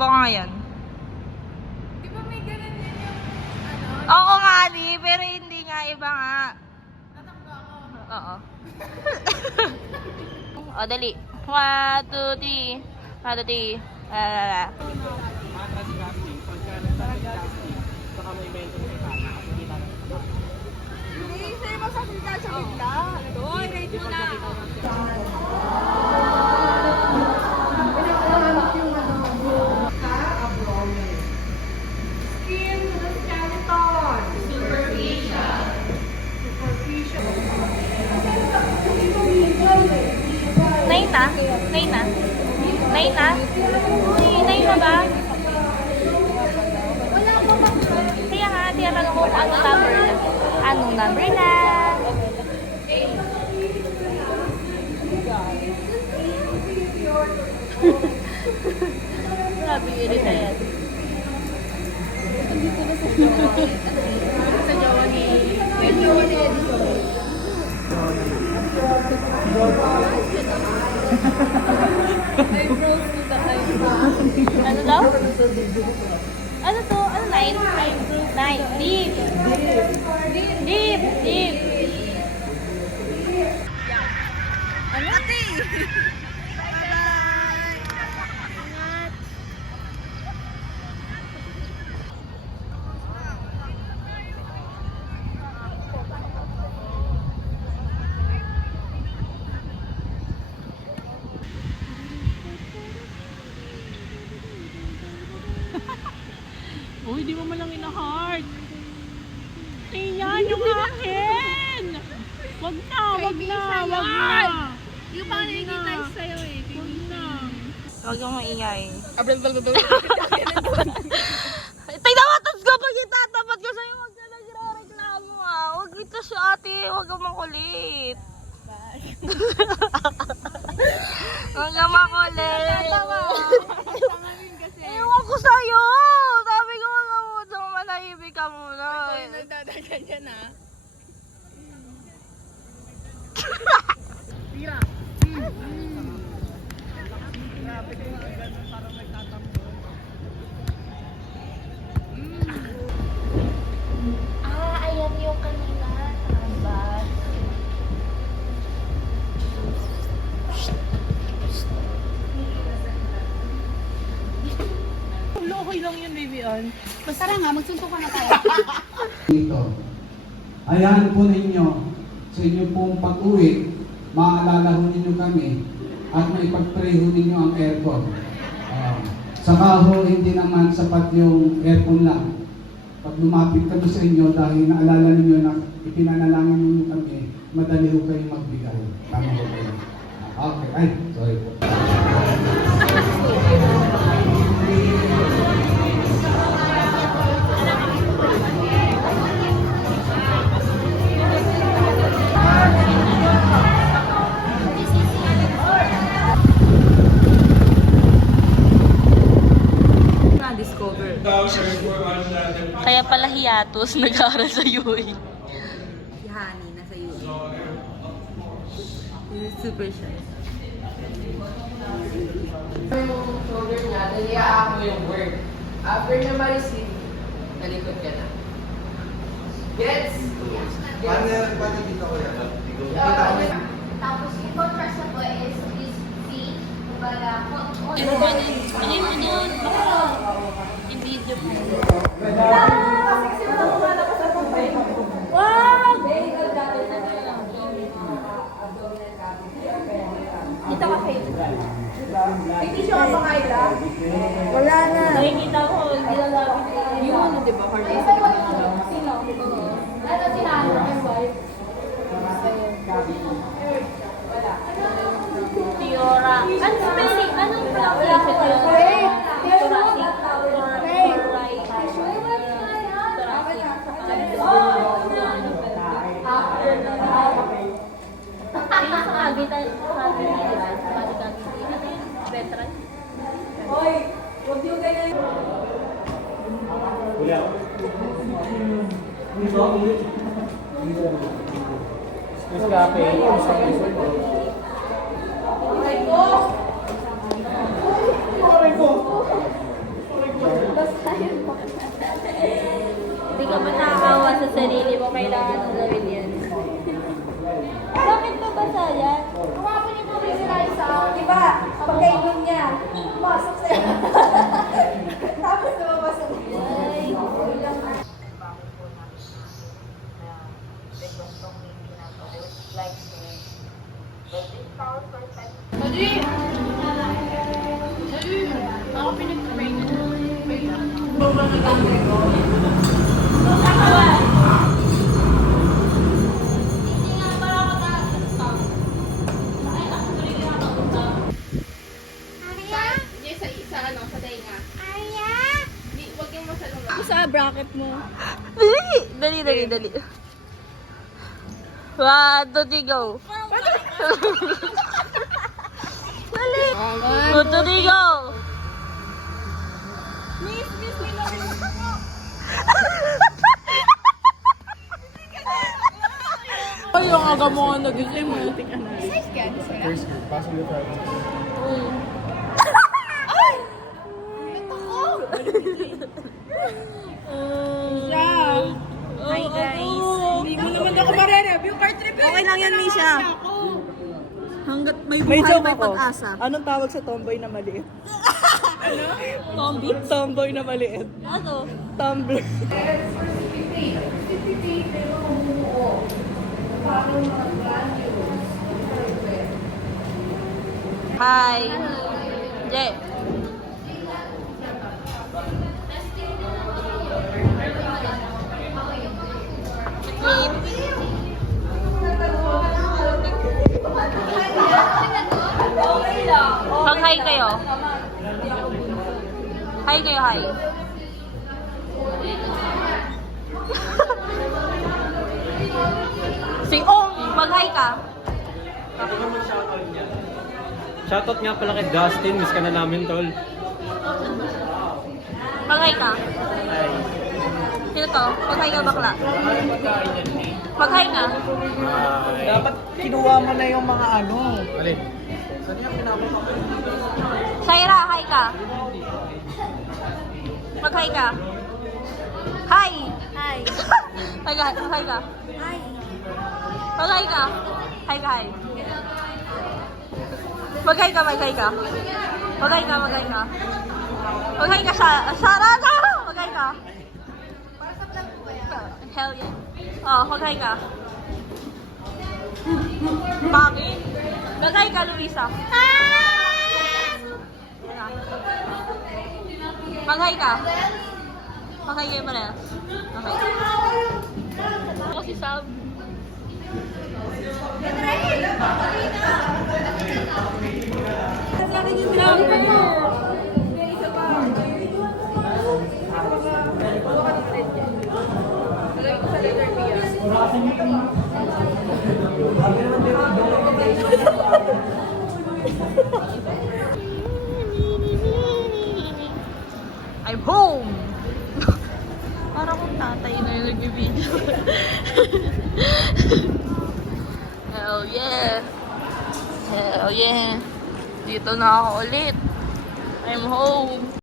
tatakbo ka ngayon? Di ba may ganun din yung ano? Oo nga, di. Pero hindi nga. Iba nga. Tatakbo ako. Oo. O, dali. 1, 2, 3. 1, 2, 3. Matras casting, pagka nagtatag casting, baka may evento sa sana kasi kita na. Hindi, sa'yo masakita sa bigla. Doy, rate mo na. Skin to the skeleton. Superficial. Nine na? Nine na? Nine na? Uy, nine na ba? Wala mo ba? Kaya nga, tinatanong ko kung anong number na. Anong number na? Grabe yun ito yan. Sa jowa ni... Yung jowa ni Edison. Eyebrows to the eyebrows. Ano daw? Ano to? Ano nine? Nine. Deep. Deep. Deep. Ano? Ate! Uy, di mo malang ina-heart. Ayan yung akin! Wag na, wag na, wag na. Yung pa nakikita sa'yo eh. Wag na. Huwag yung maingay. Abral-bal-bal. Tignawatas ko pag itatapat ko sa'yo. Huwag ka nagre-reklamo ah. Huwag ito si ate. Huwag kang makulit. Huwag kang makulit. Ewan ko sa'yo. Sabi ko mga muda. Manahimik ka muna. Nagdadagan yan ah. Ayan yung kanina. Tambas. Okay lang yun, baby Ann. Basta lang nga, magsuntukan na tayo. Dito. Ayan po ninyo, sa inyo pong pag-uwi, maaalala ho ninyo kami at maipag-pray ho ninyo ang aircon. Saka ho, hindi naman sapat yung aircon lang. Pag lumapit kami sa inyo dahil naalala ninyo na ipinanalangin ninyo kami, madali ho kayo magbigay. Tama ho kayo. Okay, ay, sorry po. Na-discover. Kaya pala hiatus nag-aaral sa UAE. Si Honey, nasa iyo. Super shy. Yung shoulder niya, naliyaan mo yung word. After na ma-receive, nalikot ka na. Gets? Paano dito ko yan? Tapos yung contrastable is C. Kumbaga, Ano mo doon? Baka i-video mo. Dito ka face. Hindi siya mapakaila. Wala na. Nakikita ko, hindi lang lagi. Yung ano, di ba? sino? Ano sinalo ng wife? Tiora. Ano spelling? Anong pronunciation yun? Wait. Thoracic. Veteran. Hoy, huwag yung ganyan. Mas kape. Aray ko! Aray ko! Sa bracket mo. Dali. 1, 2, 3, go. Dali. 1, 2, 3, go. Ay, yung aga mo nga nagising mo. Tingnan na. Hi guys. Hindi mo naman ako mare-review. Part review. Okay lang yan, Misha. Hanggat may May buhay, joke may ako. pag-asa. Anong tawag sa tomboy na maliit? Tomboy? Tomboy na maliit. Ano? Tumblr. Hi. Je. Mag-hi kayo. Hi kayo, hi. Si Ong, mag-hi ka. Shoutout nga pala kay Dustin, miss ka na namin, tol. Mag-hi ka. Sino to? Mag-hi ka, bakla. Mag-hi ka. Dapat kinuha mo na yung mga ano. Alin? Shaira, hi ka. Mag-hi ka. Hi. Hi. Hi ka. Hi ka. Hi. Mag-hi ka. Hi ka, hi. Mag-hi ka, mag-hi ka. Mag-hi ka, mag-hi ka. Mag-hi ka, Shara. Mag-hi ka. Hell yeah. Oh, mag-hi ka. Mami. Mag-hi ka, Luisa. Mag-hi ka. Mag-hi kayo pa rin. Okay. Ako si Sam. I'm home! Parang kung tatay na yung nag-video. Hell yeah! Hell yeah! Dito na ako ulit. I'm home!